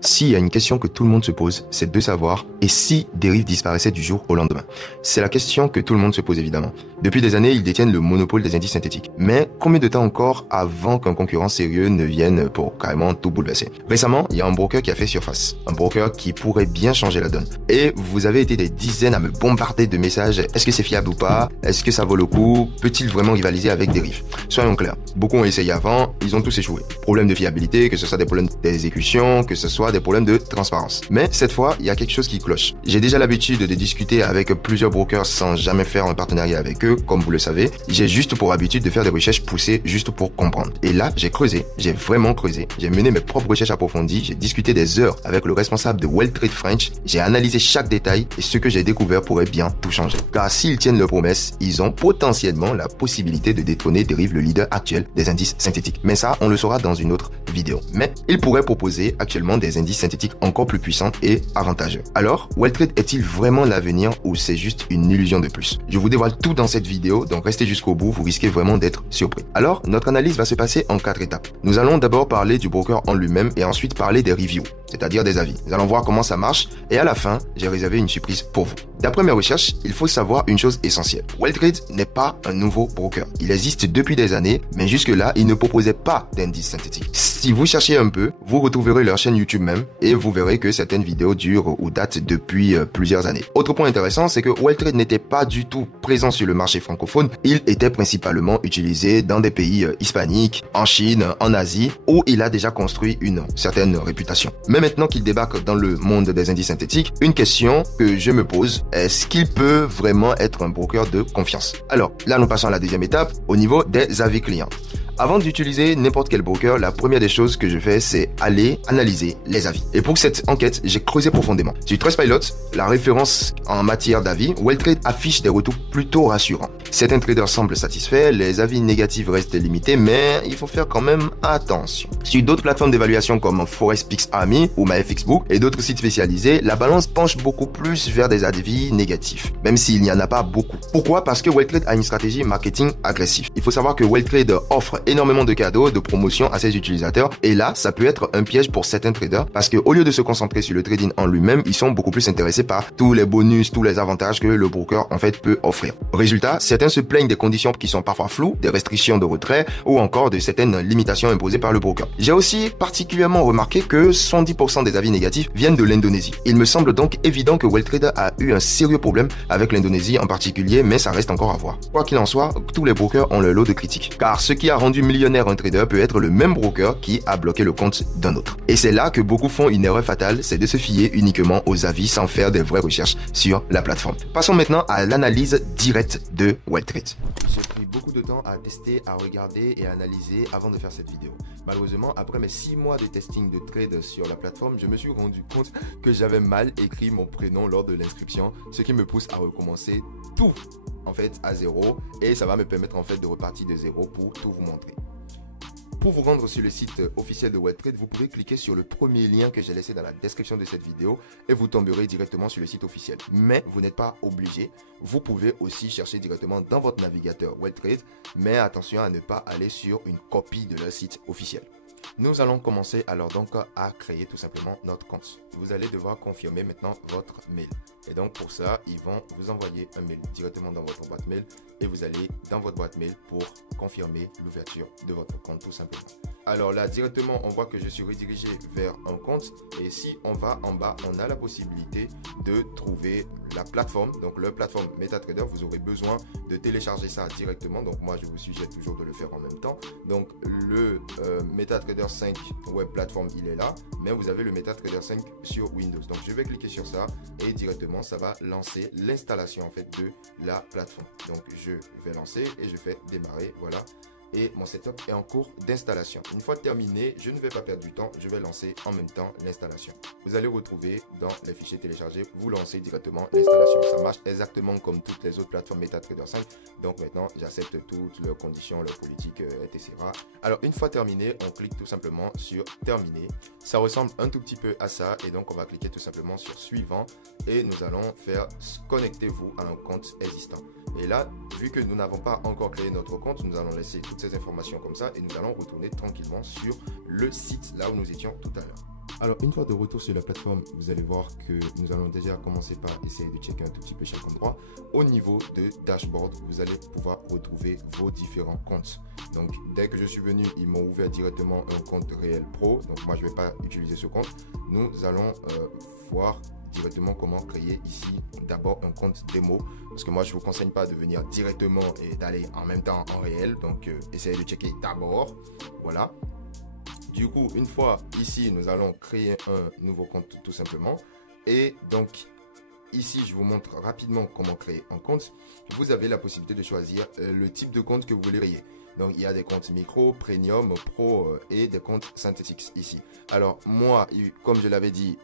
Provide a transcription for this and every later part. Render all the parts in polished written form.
S'il y a une question que tout le monde se pose, c'est de savoir et si Deriv disparaissait du jour au lendemain. C'est la question que tout le monde se pose évidemment. Depuis des années, ils détiennent le monopole des indices synthétiques. Mais combien de temps encore avant qu'un concurrent sérieux ne vienne pour carrément tout bouleverser? Récemment, il y a un broker qui a fait surface. Un broker qui pourrait bien changer la donne. Et vous avez été des dizaines à me bombarder de messages. Est-ce que c'est fiable ou pas? Est-ce que ça vaut le coup? Peut-il vraiment rivaliser avec Deriv? Soyons clairs. Beaucoup ont essayé avant, ils ont tous échoué. Problème de fiabilité, que ce soit des problèmes d'exécution, que ce soit des problèmes de transparence. Mais cette fois, il y a quelque chose qui cloche. J'ai déjà l'habitude de discuter avec plusieurs brokers sans jamais faire un partenariat avec eux, comme vous le savez. J'ai juste pour habitude de faire des recherches poussées juste pour comprendre. Et là, j'ai creusé, j'ai vraiment creusé. J'ai mené mes propres recherches approfondies, j'ai discuté des heures avec le responsable de Wealthtrade French, j'ai analysé chaque détail et ce que j'ai découvert pourrait bien tout changer. Car s'ils tiennent leurs promesses, ils ont potentiellement la possibilité de détrôner Deriv, le leader actuel des indices synthétiques. Mais ça, on le saura dans une autre vidéo. Mais ils pourraient proposer actuellement des indices synthétiques encore plus puissants et avantageux. Alors, Wealthtrade est-il vraiment l'avenir ou c'est juste une illusion de plus? Je vous dévoile tout dans cette vidéo, donc restez jusqu'au bout, vous risquez vraiment d'être surpris. Alors, notre analyse va se passer en 4 étapes. Nous allons d'abord parler du broker en lui-même et ensuite parler des reviews, c'est-à-dire des avis. Nous allons voir comment ça marche et à la fin, j'ai réservé une surprise pour vous. D'après mes recherches, il faut savoir une chose essentielle. Wealthtrade n'est pas un nouveau broker. Il existe depuis des années, mais jusque-là, il ne proposait pas d'indices synthétiques. Si vous cherchez un peu, vous retrouverez leur chaîne YouTube même et vous verrez que certaines vidéos durent ou datent depuis plusieurs années. Autre point intéressant, c'est que Wealthtrade n'était pas du tout présent sur le marché francophone. Il était principalement utilisé dans des pays hispaniques, en Chine, en Asie, où il a déjà construit une certaine réputation. Mais maintenant qu'il débarque dans le monde des indices synthétiques, une question que je me pose, est-ce qu'il peut vraiment être un broker de confiance? Alors, là nous passons à la deuxième étape, au niveau des avis clients. Avant d'utiliser n'importe quel broker, la première des choses que je fais, c'est aller analyser les avis. Et pour cette enquête, j'ai creusé profondément. Sur Trustpilot, la référence en matière d'avis, Wealthtrade affiche des retours plutôt rassurants. Certains traders semblent satisfaits, les avis négatifs restent limités, mais il faut faire quand même attention. Sur d'autres plateformes d'évaluation comme ForexPix Army ou MyFXBook et d'autres sites spécialisés, la balance penche beaucoup plus vers des avis négatifs, même s'il n'y en a pas beaucoup. Pourquoi? Parce que Wealthtrade a une stratégie marketing agressive. Il faut savoir que Wealthtrade offre énormément de cadeaux, de promotions à ses utilisateurs et là, ça peut être un piège pour certains traders parce que au lieu de se concentrer sur le trading en lui-même, ils sont beaucoup plus intéressés par tous les bonus, tous les avantages que le broker en fait peut offrir. Résultat, certains se plaignent des conditions qui sont parfois floues, des restrictions de retrait ou encore de certaines limitations imposées par le broker. J'ai aussi particulièrement remarqué que 70% des avis négatifs viennent de l'Indonésie. Il me semble donc évident que Wealthtrade a eu un sérieux problème avec l'Indonésie en particulier, mais ça reste encore à voir. Quoi qu'il en soit, tous les brokers ont leur lot de critiques. Car ce qui a rendu millionnaire un trader peut être le même broker qui a bloqué le compte d'un autre. Et c'est là que beaucoup font une erreur fatale, c'est de se fier uniquement aux avis sans faire des vraies recherches sur la plateforme. Passons maintenant à l'analyse directe de Wealthtrade. J'ai pris beaucoup de temps à tester, à regarder et à analyser avant de faire cette vidéo. Malheureusement, après mes 6 mois de testing de trade sur la plateforme, je me suis rendu compte que j'avais mal écrit mon prénom lors de l'inscription, ce qui me pousse à recommencer tout en fait à zéro et ça va me permettre en fait de repartir de zéro pour tout vous montrer. Pour vous rendre sur le site officiel de Wealthtrade, vous pouvez cliquer sur le premier lien que j'ai laissé dans la description de cette vidéo et vous tomberez directement sur le site officiel. Mais vous n'êtes pas obligé. Vous pouvez aussi chercher directement dans votre navigateur Wealthtrade, mais attention à ne pas aller sur une copie de leur site officiel. Nous allons commencer alors donc à créer tout simplement notre compte. Vous allez devoir confirmer maintenant votre mail. Et donc pour ça, ils vont vous envoyer un mail directement dans votre boîte mail et vous allez dans votre boîte mail pour confirmer l'ouverture de votre compte tout simplement. Alors là, directement, on voit que je suis redirigé vers un compte et si on va en bas, on a la possibilité de trouver la plateforme, donc leur plateforme MetaTrader. Vous aurez besoin de télécharger ça directement, donc moi je vous suggère toujours de le faire en même temps. Donc le MetaTrader 5 web platform, il est là, mais vous avez le MetaTrader 5 sur Windows. Donc je vais cliquer sur ça et directement ça va lancer l'installation en fait de la plateforme. Donc je vais lancer et je fais démarrer, voilà. Et mon setup est en cours d'installation. Une fois terminé, je ne vais pas perdre du temps, je vais lancer en même temps l'installation. Vous allez retrouver dans les fichiers téléchargés, vous lancez directement l'installation. Ça marche exactement comme toutes les autres plateformes MetaTrader 5. Donc maintenant, j'accepte toutes leurs conditions, leurs politiques, etc. Alors une fois terminé, on clique tout simplement sur terminer. Ça ressemble un tout petit peu à ça et donc on va cliquer tout simplement sur suivant et nous allons faire connectez-vous à un compte existant. Et là, vu que nous n'avons pas encore créé notre compte, nous allons laisser toutes ces informations comme ça et nous allons retourner tranquillement sur le site là où nous étions tout à l'heure. Alors, une fois de retour sur la plateforme, vous allez voir que nous allons déjà commencer par essayer de checker un tout petit peu chaque endroit. Au niveau de dashboard, vous allez pouvoir retrouver vos différents comptes. Donc, dès que je suis venu, ils m'ont ouvert directement un compte réel pro. Donc, moi, je ne vais pas utiliser ce compte. Nous allons voir directement comment créer ici d'abord un compte démo, parce que moi je vous conseille pas de venir directement et d'aller en même temps en réel. Donc essayez de checker d'abord. Voilà, du coup une fois ici nous allons créer un nouveau compte tout simplement. Et donc ici je vous montre rapidement comment créer un compte. Vous avez la possibilité de choisir le type de compte que vous voulez créer. Donc il y a des comptes micro, premium, pro et des comptes synthétiques ici. Alors moi, comme je l'avais dit,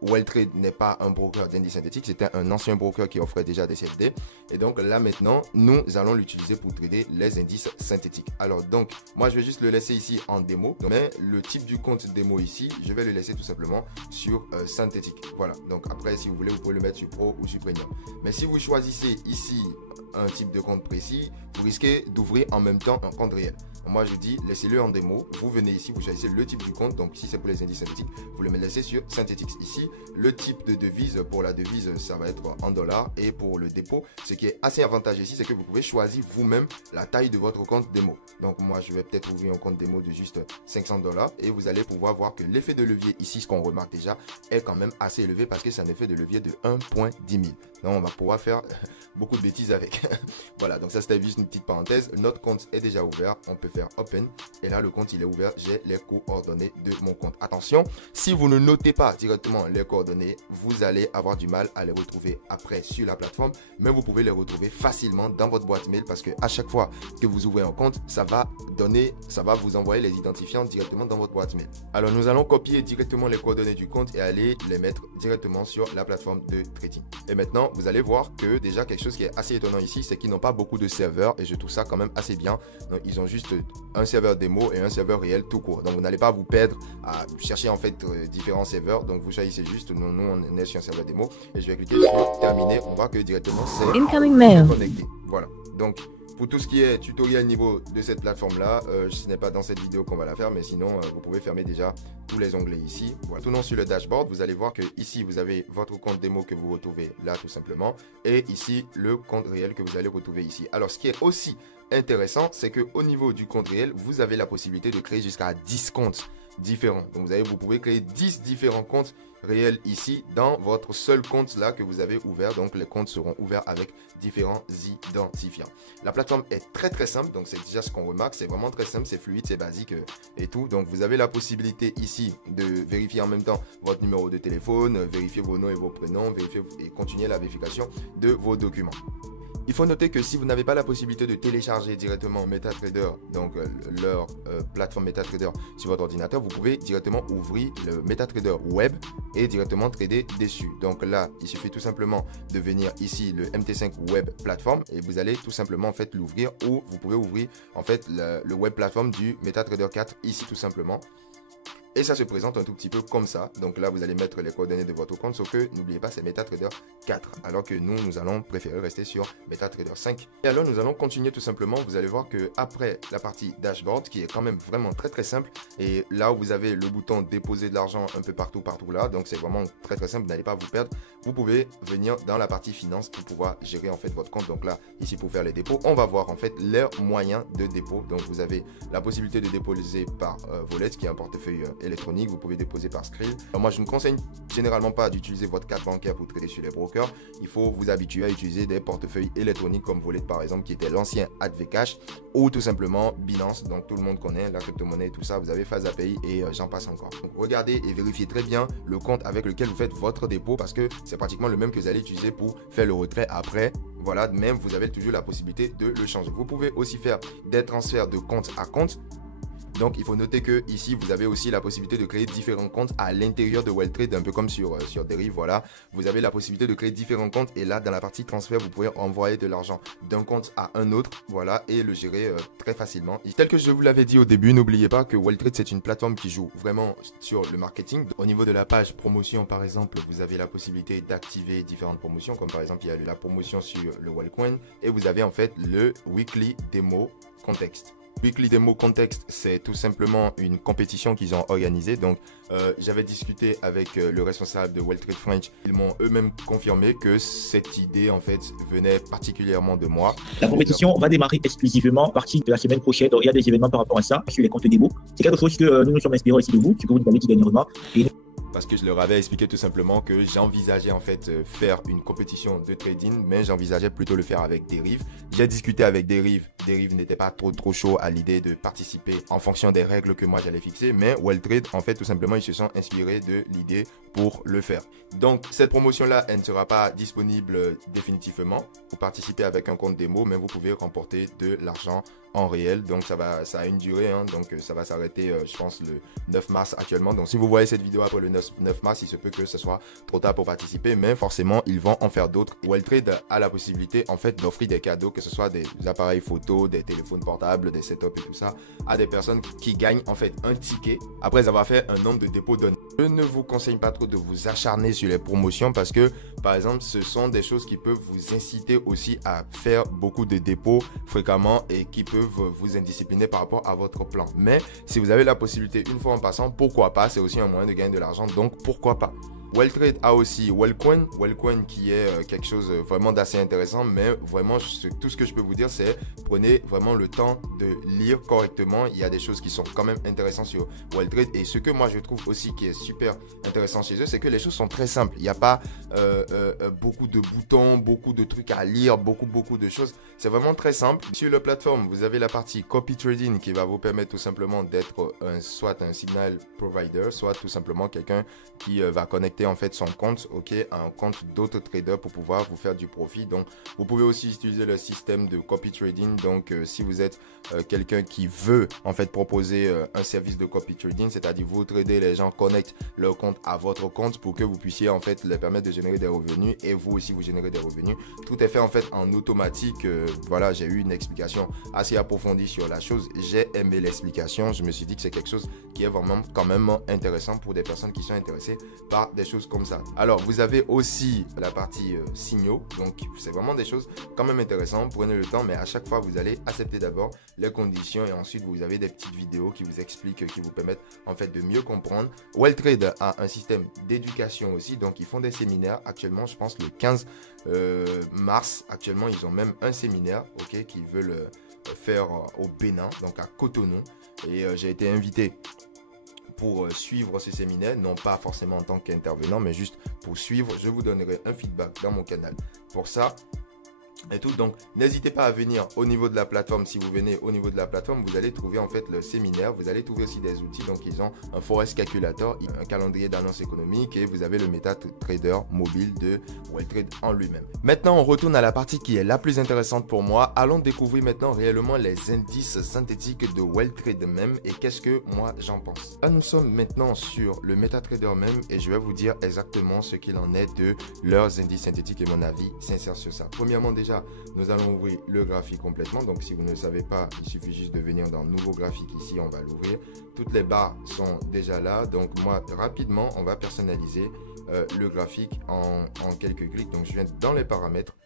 Welltrade n'est pas un broker d'indices synthétiques, c'était un ancien broker qui offrait déjà des CFD. Et donc là maintenant, nous allons l'utiliser pour trader les indices synthétiques. Alors donc, moi je vais juste le laisser ici en démo. Mais le type du compte démo ici, je vais le laisser tout simplement sur synthétique. Voilà, donc après si vous voulez, vous pouvez le mettre sur pro ou sur premium. Mais si vous choisissez ici un type de compte précis, vous risquez d'ouvrir en même temps un compte réel. Moi je dis laissez-le en démo, vous venez ici, vous choisissez le type du compte. Donc si c'est pour les indices synthétiques, vous le laissez sur synthétique. Ici le type de devise, pour la devise ça va être en dollars. Et pour le dépôt, ce qui est assez avantageux ici, c'est que vous pouvez choisir vous-même la taille de votre compte démo. Donc moi je vais peut-être ouvrir un compte démo de juste 500 $, et vous allez pouvoir voir que l'effet de levier ici, ce qu'on remarque déjà, est quand même assez élevé, parce que c'est un effet de levier de 1.10 000. Donc on va pouvoir faire beaucoup de bêtises avec. Voilà, donc ça c'était juste une petite parenthèse. Notre compte est déjà ouvert, on peut faire open, et là le compte il est ouvert, j'ai les coordonnées de mon compte. Attention, si vous ne notez pas directement les coordonnées, vous allez avoir du mal à les retrouver après sur la plateforme, mais vous pouvez les retrouver facilement dans votre boîte mail, parce que à chaque fois que vous ouvrez un compte, ça va vous envoyer les identifiants directement dans votre boîte mail. Alors nous allons copier directement les coordonnées du compte et aller les mettre directement sur la plateforme de trading. Et maintenant vous allez voir que déjà quelque chose qui est assez étonnant ici, c'est qu'ils n'ont pas beaucoup de serveurs, et je trouve ça quand même assez bien. Donc ils ont juste un serveur démo et un serveur réel tout court. Donc vous n'allez pas vous perdre à chercher en fait différents serveurs. Donc vous choisissez juste, nous on est sur un serveur démo, et je vais cliquer sur terminer. On voit que directement c'est connecté. Voilà, donc pour tout ce qui est tutoriel niveau de cette plateforme là, ce n'est pas dans cette vidéo qu'on va la faire, mais sinon vous pouvez fermer déjà tous les onglets ici. Voilà. Tournons sur le dashboard, vous allez voir que ici vous avez votre compte démo que vous retrouvez là tout simplement, et ici le compte réel que vous allez retrouver ici. Alors ce qui est aussi intéressant, c'est que au niveau du compte réel, vous avez la possibilité de créer jusqu'à 10 comptes différents. Donc vous pouvez créer 10 différents comptes réels ici dans votre seul compte là que vous avez ouvert. Donc les comptes seront ouverts avec différents identifiants. La plateforme est très simple, donc c'est déjà ce qu'on remarque, c'est vraiment très simple, c'est fluide, c'est basique et tout. Donc vous avez la possibilité ici de vérifier en même temps votre numéro de téléphone, vérifier vos noms et vos prénoms, vérifier et continuer la vérification de vos documents. Il faut noter que si vous n'avez pas la possibilité de télécharger directement MetaTrader, donc leur plateforme MetaTrader sur votre ordinateur, vous pouvez directement ouvrir le MetaTrader web et directement trader dessus. Donc là, il suffit tout simplement de venir ici le MT5 web platform, et vous allez tout simplement en fait l'ouvrir, ou vous pouvez ouvrir en fait le web platform du MetaTrader 4 ici tout simplement. Et ça se présente un tout petit peu comme ça. Donc là, vous allez mettre les coordonnées de votre compte. Sauf que n'oubliez pas, c'est MetaTrader 4. Alors que nous allons préférer rester sur MetaTrader 5. Et alors, nous allons continuer tout simplement. Vous allez voir que après la partie dashboard, qui est quand même vraiment très simple. Et là où vous avez le bouton déposer de l'argent un peu partout là. Donc c'est vraiment très simple. Vous n'allez pas vous perdre. Vous pouvez venir dans la partie finance pour pouvoir gérer en fait votre compte. Donc là, ici pour faire les dépôts, on va voir en fait leurs moyens de dépôt. Donc vous avez la possibilité de déposer par Wallet, qui est un portefeuille électronique. Vous pouvez déposer par Skrill. Alors moi je ne conseille généralement pas d'utiliser votre carte bancaire pour trader sur les brokers. Il faut vous habituer à utiliser des portefeuilles électroniques comme Wallet par exemple, qui était l'ancien Advcash, ou tout simplement Binance. Donc tout le monde connaît la crypto-monnaie et tout ça. Vous avez FaceAPI et j'en passe encore. Donc regardez et vérifiez très bien le compte avec lequel vous faites votre dépôt, parce que c'est pratiquement le même que vous allez utiliser pour faire le retrait après. Voilà, même vous avez toujours la possibilité de le changer. Vous pouvez aussi faire des transferts de compte à compte. Donc, il faut noter que ici, vous avez aussi la possibilité de créer différents comptes à l'intérieur de Welltrade, un peu comme sur Deriv. Voilà, vous avez la possibilité de créer différents comptes, et là, dans la partie transfert, vous pouvez envoyer de l'argent d'un compte à un autre, voilà, et le gérer très facilement. Et tel que je vous l'avais dit au début, n'oubliez pas que Welltrade, c'est une plateforme qui joue vraiment sur le marketing. Au niveau de la page promotion, par exemple, vous avez la possibilité d'activer différentes promotions, comme par exemple, il y a la promotion sur le Wellcoin, et vous avez en fait le weekly demo contexte. Weekly Demo Contest, c'est tout simplement une compétition qu'ils ont organisée. Donc, j'avais discuté avec le responsable de Wild Trade French. Ils m'ont eux-mêmes confirmé que cette idée, en fait, venait particulièrement de moi. La compétition va démarrer exclusivement à partir de la semaine prochaine. Donc, il y a des événements par rapport à ça sur les comptes démo. C'est quelque chose que nous nous sommes inspirés aussi de vous, que vous nous avez dit dernièrement. Parce que je leur avais expliqué tout simplement que j'envisageais en fait faire une compétition de trading, mais j'envisageais plutôt le faire avec Deriv. J'ai discuté avec Deriv. Deriv n'était pas trop chaud à l'idée de participer en fonction des règles que moi j'allais fixer, mais WellTrade, en fait, tout simplement, ils se sont inspirés de l'idée pour le faire. Donc, cette promotion-là, elle ne sera pas disponible définitivement. Vous participez avec un compte démo, mais vous pouvez remporter de l'argent en réel. Donc, ça a une durée, hein, donc ça va s'arrêter, je pense, le 9 mars actuellement. Donc, si vous voyez cette vidéo après le 9 mars, il se peut que ce soit trop tard pour participer, mais forcément, ils vont en faire d'autres. WellTrade a la possibilité, en fait, d'offrir des cadeaux, que ce soit des appareils photo, des téléphones portables, des setups et tout ça, à des personnes qui gagnent, en fait, un ticket après avoir fait un nombre de dépôts donnés. Je ne vous conseille pas trop de vous acharner sur les promotions parce que, par exemple, ce sont des choses qui peuvent vous inciter aussi à faire beaucoup de dépôts fréquemment et qui peuvent vous indiscipliner par rapport à votre plan. Mais si vous avez la possibilité une fois en passant, pourquoi pas? C'est aussi un moyen de gagner de l'argent, donc pourquoi pas? WellTrade a aussi Wellcoin qui est quelque chose vraiment d'assez intéressant, mais vraiment tout ce que je peux vous dire, c'est prenez vraiment le temps de lire correctement. Il y a des choses qui sont quand même intéressantes sur WellTrade, et ce que moi je trouve aussi qui est super intéressant chez eux, c'est que les choses sont très simples. Il n'y a pas beaucoup de boutons, beaucoup de trucs à lire, beaucoup de choses. C'est vraiment très simple. Sur la plateforme, vous avez la partie copy trading qui va vous permettre tout simplement d'être soit un signal provider, soit tout simplement quelqu'un qui va connecter en fait son compte à un compte d'autres traders pour pouvoir vous faire du profit. Donc vous pouvez aussi utiliser le système de copy trading. Donc si vous êtes quelqu'un qui veut en fait proposer un service de copy trading, c'est-à-dire vous tradez, les gens connectent leur compte à votre compte pour que vous puissiez en fait les permettre de générer des revenus et vous aussi vous générez des revenus. Tout est fait en fait en automatique. Voilà, j'ai eu une explication assez approfondie sur la chose. J'ai aimé l'explication. Je me suis dit que c'est quelque chose qui est vraiment quand même intéressant pour des personnes qui sont intéressées par des choses comme ça. Alors, vous avez aussi la partie signaux. Donc, c'est vraiment des choses quand même intéressantes. Prenez le temps, mais à chaque fois, vous allez accepter d'abord les conditions et ensuite, vous avez des petites vidéos qui vous expliquent, qui vous permettent en fait de mieux comprendre. WellTrade a un système d'éducation aussi. Donc, ils font des séminaires. Actuellement, je pense le 15 mars, actuellement, ils ont même un séminaire qu'ils veulent faire au Bénin, donc à Cotonou. Et j'ai été invité pour suivre ce séminaire, non pas forcément en tant qu'intervenant, mais juste pour suivre. Je vous donnerai un feedback dans mon canal pour ça et tout. Donc n'hésitez pas à venir au niveau de la plateforme. Si vous venez au niveau de la plateforme, vous allez trouver en fait le séminaire. Vous allez trouver aussi des outils. Donc ils ont un Forex Calculator, un calendrier d'annonce économique, et vous avez le MetaTrader mobile de WellTrade en lui-même. Maintenant, on retourne à la partie qui est la plus intéressante pour moi. Allons découvrir maintenant réellement les indices synthétiques de WellTrade même et qu'est-ce que moi j'en pense. Là, nous sommes maintenant sur le MetaTrader même et je vais vous dire exactement ce qu'il en est de leurs indices synthétiques et mon avis sincère sur ça. Premièrement, déjà, nous allons ouvrir le graphique complètement. Donc, si vous ne le savez pas, il suffit juste de venir dans Nouveau graphique ici. On va l'ouvrir. Toutes les barres sont déjà là. Donc, moi, rapidement, on va personnaliser le graphique en quelques clics. Donc, je viens dans les paramètres.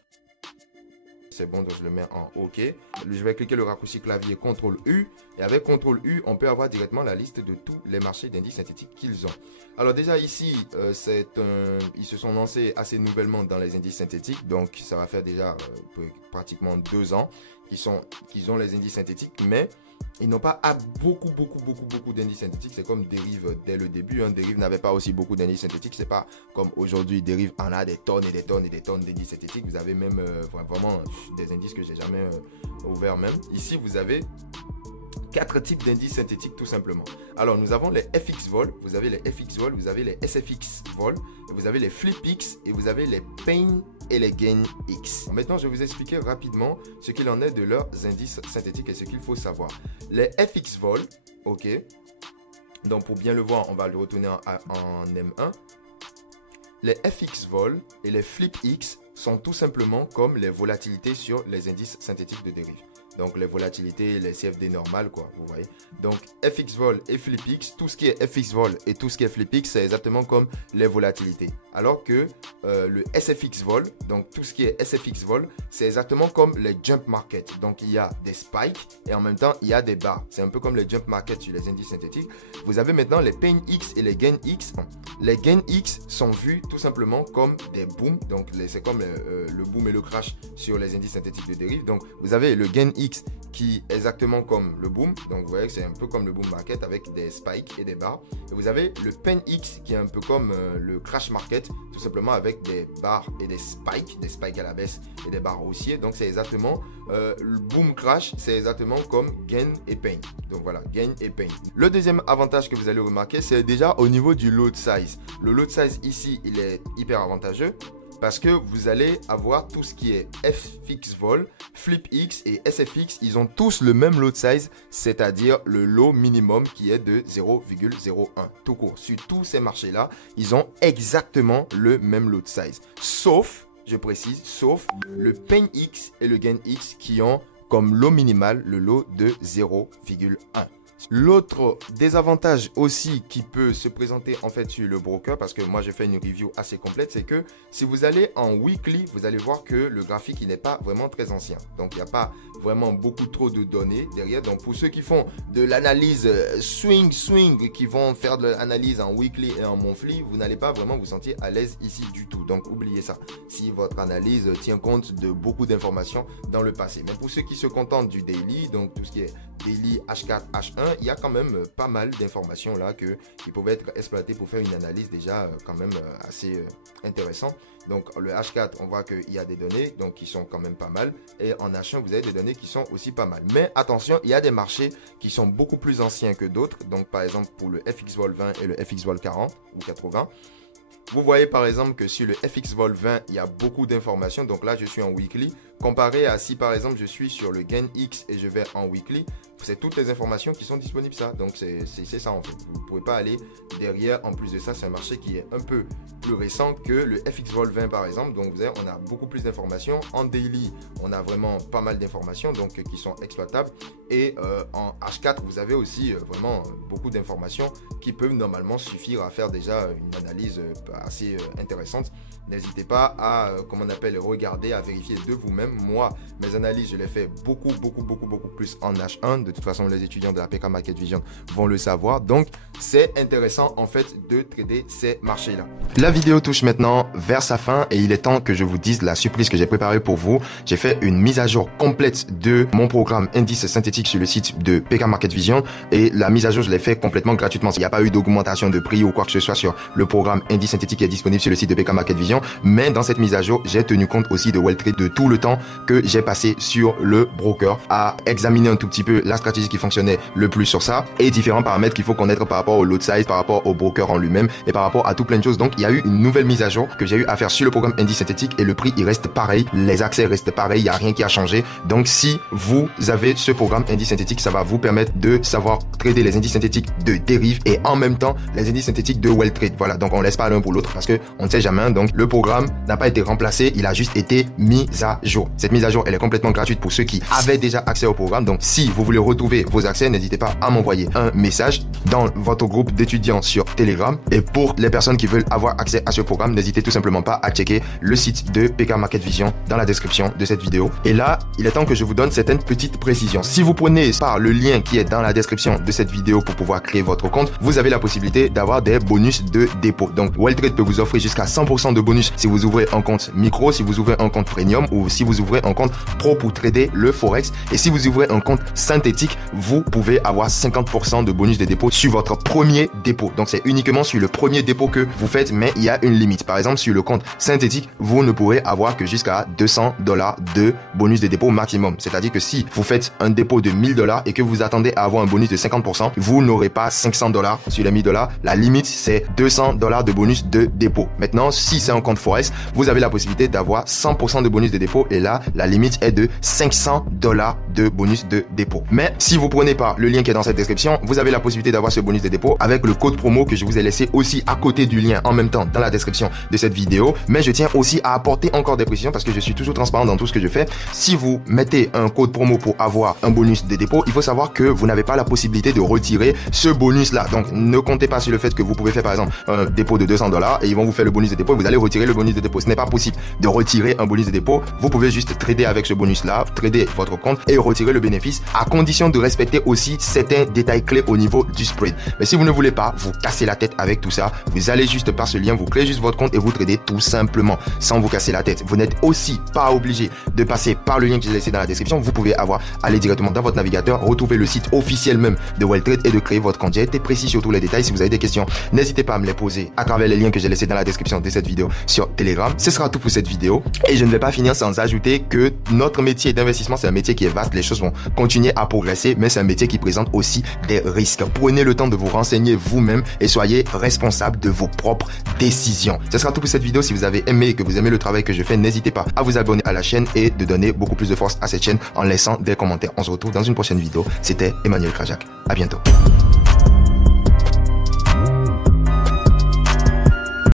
C'est bon, donc je le mets en OK. Je vais cliquer le raccourci clavier CTRL U. Et avec CTRL U, on peut avoir directement la liste de tous les marchés d'indices synthétiques qu'ils ont. Alors déjà ici, ils se sont lancés assez nouvellement dans les indices synthétiques. Donc ça va faire déjà pratiquement 2 ans qu'ils ont les indices synthétiques. Mais ils n'ont pas beaucoup d'indices synthétiques. C'est comme Deriv dès le début. Deriv n'avait pas aussi beaucoup d'indices synthétiques. C'est pas comme aujourd'hui. Deriv en a des tonnes et des tonnes et des tonnes d'indices synthétiques. Vous avez même vraiment des indices que j'ai jamais ouverts même. Ici, vous avez 4 types d'indices synthétiques tout simplement. Alors nous avons les FX Vol, vous avez les FX Vol, vous avez les SFX Vol, vous avez les FlipX et vous avez les Pain et les Gain X. Maintenant je vais vous expliquer rapidement ce qu'il en est de leurs indices synthétiques et ce qu'il faut savoir. Les FX Vol, ok, donc pour bien le voir on va le retourner en M1. Les FX Vol et les FlipX sont tout simplement comme les volatilités sur les indices synthétiques de Deriv. Donc les volatilités, les CFD normales, quoi, vous voyez. Donc FXVol et FlipX, tout ce qui est FXVol et tout ce qui est FlipX, c'est exactement comme les volatilités. Alors que le SFXVol, donc tout ce qui est SFXVol, c'est exactement comme les jump market. Donc il y a des spikes et en même temps il y a des barres. C'est un peu comme les jump market sur les indices synthétiques. Vous avez maintenant les Pain X et les Gain X. Les Gain X sont vus tout simplement comme des booms. Donc c'est comme le boom et le crash sur les indices synthétiques de dérive. Donc vous avez le Gain X qui est exactement comme le boom. Donc vous voyez que c'est un peu comme le boom market avec des spikes et des barres. Et vous avez le Pain X qui est un peu comme le crash market, tout simplement avec des barres et des spikes à la baisse et des barres haussiers. Donc c'est exactement le boom crash, c'est exactement comme gain et pain. Donc voilà, gain et pain. Le deuxième avantage que vous allez remarquer, c'est déjà au niveau du load size. Le load size ici, il est hyper avantageux, parce que vous allez avoir tout ce qui est FXVol, FlipX et SFX, ils ont tous le même load size, c'est-à-dire le low minimum qui est de 0,01. Tout court, sur tous ces marchés-là, ils ont exactement le même load size. Sauf, je précise, sauf le Pain X et le Gain X qui ont comme low minimal le low de 0,1. L'autre désavantage aussi qui peut se présenter en fait sur le broker, parce que moi j'ai fait une review assez complète, c'est que si vous allez en weekly, vous allez voir que le graphique il n'est pas vraiment très ancien. Donc il n'y a pas vraiment beaucoup trop de données derrière. Donc pour ceux qui font de l'analyse swing, qui vont faire de l'analyse en weekly et en monthly, vous n'allez pas vraiment vous sentir à l'aise ici du tout. Donc oubliez ça. Si votre analyse tient compte de beaucoup d'informations dans le passé. Mais pour ceux qui se contentent du daily, donc tout ce qui est daily H4, H1, il y a quand même pas mal d'informations là qui peuvent être exploitées pour faire une analyse déjà quand même assez intéressante. Donc le H4, on voit qu'il y a des données donc qui sont quand même pas mal, et en H1 vous avez des données qui sont aussi pas mal. Mais attention, il y a des marchés qui sont beaucoup plus anciens que d'autres. Donc par exemple pour le FXVol 20 et le FXVol 40 ou 80. Vous voyez par exemple que sur le FXVol 20, il y a beaucoup d'informations. Donc là, je suis en weekly. Comparé à si par exemple, je suis sur le Gain X et je vais en weekly, c'est toutes les informations qui sont disponibles ça. Donc c'est ça en fait. Vous ne pouvez pas aller derrière. En plus de ça, c'est un marché qui est un peu plus récent que le FXVol 20 par exemple. Donc vous voyez, on a beaucoup plus d'informations. En daily, on a vraiment pas mal d'informations donc qui sont exploitables. Et en H4, vous avez aussi vraiment beaucoup d'informations qui peuvent normalement suffire à faire déjà une analyse assez intéressante. N'hésitez pas à, comment on appelle, regarder, à vérifier de vous-même. Moi, mes analyses, je les fais beaucoup plus en H1. De toute façon, les étudiants de la PK Market Vision vont le savoir. Donc, c'est intéressant en fait de trader ces marchés-là. La vidéo touche maintenant vers sa fin et il est temps que je vous dise la surprise que j'ai préparée pour vous. J'ai fait une mise à jour complète de mon programme indice synthétique sur le site de PK Market Vision et la mise à jour, je l'ai fait complètement gratuitement. Il n'y a pas eu d'augmentation de prix ou quoi que ce soit sur le programme indice synthétique qui est disponible sur le site de PK Market Vision. Mais dans cette mise à jour, j'ai tenu compte aussi de WellTrade, de tout le temps que j'ai passé sur le broker à examiner un tout petit peu la stratégie qui fonctionnait le plus sur ça et différents paramètres qu'il faut connaître par rapport au load size, par rapport au broker en lui-même et par rapport à tout plein de choses. Donc il y a eu une nouvelle mise à jour que j'ai eu à faire sur le programme indice synthétique et le prix il reste pareil, les accès restent pareils, il n'y a rien qui a changé. Donc si vous avez ce programme indice synthétique, ça va vous permettre de savoir trader les indices synthétiques de dérive et en même temps les indices synthétiques de WellTrade. Voilà, donc on laisse pas l'un pour l'autre parce que on ne sait jamais. Donc le programme n'a pas été remplacé, il a juste été mis à jour. Cette mise à jour, elle est complètement gratuite pour ceux qui avaient déjà accès au programme. Donc si vous voulez retrouver vos accès, n'hésitez pas à m'envoyer un message dans votre groupe d'étudiants sur Telegram. Et pour les personnes qui veulent avoir accès à ce programme, n'hésitez tout simplement pas à checker le site de PK Market Vision dans la description de cette vidéo. Et là, il est temps que je vous donne certaines petites précisions. Si vous prenez par le lien qui est dans la description de cette vidéo pour pouvoir créer votre compte, vous avez la possibilité d'avoir des bonus de dépôt. Donc WellTrade peut vous offrir jusqu'à 100% de bonus si vous ouvrez un compte micro, si vous ouvrez un compte premium ou si vous ouvrez un compte pro pour trader le forex. Et si vous ouvrez un compte synthétique, vous pouvez avoir 50% de bonus de dépôt sur votre premier dépôt. Donc c'est uniquement sur le premier dépôt que vous faites, mais il y a une limite. Par exemple, sur le compte synthétique, vous ne pourrez avoir que jusqu'à $200 de bonus de dépôt maximum. C'est-à-dire que si vous faites un dépôt de $1000 et que vous attendez à avoir un bonus de 50%, vous n'aurez pas $500 sur les $1000. La limite, c'est $200 de bonus de dépôt. Maintenant, si c'est un compte forex, vous avez la possibilité d'avoir 100% de bonus de dépôt et là, la limite est de $500 de bonus de dépôt. Mais si vous prenez par le lien qui est dans cette description, vous avez la possibilité d'avoir ce bonus de dépôt avec le code promo que je vous ai laissé aussi à côté du lien en même temps dans la description de cette vidéo. Mais je tiens aussi à apporter encore des précisions parce que je suis toujours transparent dans tout ce que je fais. Si vous mettez un code promo pour avoir un bonus de dépôt, il faut savoir que vous n'avez pas la possibilité de retirer ce bonus-là. Donc, ne comptez pas sur le fait que vous pouvez faire, par exemple, un dépôt de $200 et ils vont vous faire le bonus de dépôt et vous allez retirer le bonus de dépôt. Ce n'est pas possible de retirer un bonus de dépôt. Vous pouvez juste trader avec ce bonus-là, trader votre compte et retirer le bénéfice à condition de respecter aussi certains détails clés au niveau du spread. Mais si vous ne voulez pas vous casser la tête avec tout ça, vous allez juste par ce lien, vous créez juste votre compte et vous tradez tout simplement sans vous casser la tête. Vous n'êtes aussi pas obligé de passer par le lien que j'ai laissé dans la description. Vous pouvez aller directement dans votre navigateur, retrouver le site officiel même de WealthTrade et de créer votre compte. J'ai été précis sur tous les détails. Si vous avez des questions, n'hésitez pas à me les poser à travers les liens que j'ai laissés dans la description de cette vidéo sur Telegram. Ce sera tout pour cette vidéo et je ne vais pas finir sans ajouter que notre métier d'investissement, c'est un métier qui est vaste. Les choses vont continuer à progresser, mais c'est un métier qui présente aussi des risques. Prenez le temps de vous renseigner vous-même et soyez responsable de vos propres décisions. Ce sera tout pour cette vidéo. Si vous avez aimé et que vous aimez le travail que je fais, n'hésitez pas à vous abonner à la chaîne et de donner beaucoup plus de force à cette chaîne en laissant des commentaires. On se retrouve dans une prochaine vidéo. C'était Emmanuel Krajak. À bientôt.